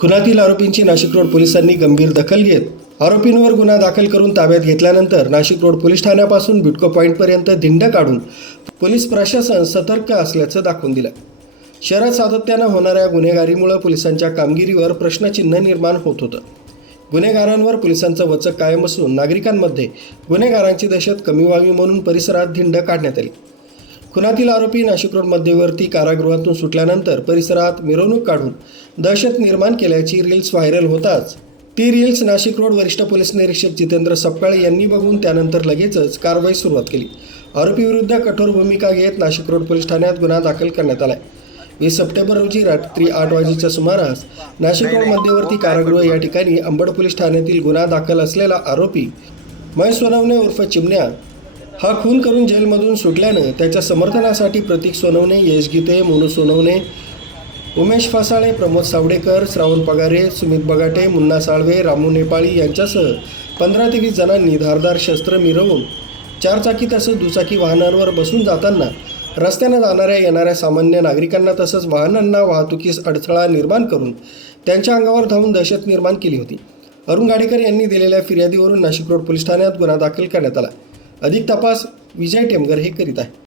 खुनातील आरोपींची नाशिक रोड पोलिसांनी गंभीर दखल घेत आरोपींवर गुन्हा दाखल करून ताब्यात घेतल्यानंतर नाशिक रोड पोलीस ठाण्यापासून बिटको पॉईंटपर्यंत धिंड काढून पोलीस प्रशासन सतर्क असल्याचं दाखवून दिलं. शहरात सातत्यानं होणाऱ्या गुन्हेगारीमुळं पोलिसांच्या कामगिरीवर प्रश्नचिन्ह निर्माण होत होतं. गुन्हेगारांवर पोलिसांचं वचक कायम असून नागरिकांमध्ये गुन्हेगारांची दहशत कमी व्हावी म्हणून परिसरात धिंड काढण्यात आली. खुनातील आरोपी नाशिक रोड मध्यवर्ती कारागृहातून सुटल्यानंतर परिसरात मिरवणूक काढून दहशत निर्माण केल्याची रील्स व्हायरल होताच. ती रील्स नाशिक रोड वरिष्ठ पोलीस निरीक्षक जितेंद्र सपकाळे यांनी बघून त्यानंतर लगेचच कारवाई सुरुवात केली. आरोपीविरुद्ध कठोर भूमिका घेत नाशिक रोड पोलीस ठाण्यात गुन्हा दाखल करण्यात आलाय. वीस सप्टेंबर रोजी रात्री आठ वाजेच्या सुमारास नाशिक रोड मध्यवर्ती कारागृह या ठिकाणी अंबड पोलीस ठाण्यातील गुन्हा दाखल असलेला आरोपी महेश सोनवणे उर्फ चिमण्या हा खून करून जेलमधून सुटल्यानं त्याच्या समर्थनासाठी प्रतीक सोनवणे यश गीते मोनू सोनवणे उमेश फासाळे प्रमोद सावडेकर श्रावण पगारे सुमित बगाटे मुन्ना साळवे रामू नेपाळी यांच्यासह पंधरा ते वीस जणांनी धारदार शस्त्र मिरवून चारचाकी तसंच दुचाकी वाहनांवर बसून जाताना रस्त्यानं जाणाऱ्या येणाऱ्या सामान्य नागरिकांना तसंच वाहनांना वाहतुकीस अडथळा निर्माण करून त्यांच्या अंगावर धावून दहशत निर्माण केली होती. अरुण गाडेकर यांनी दिलेल्या फिर्यादीवरून नाशिक रोड पोलीस ठाण्यात गुन्हा दाखल करण्यात आला. अधिक तपास विजय टेमगर हे करीत आहे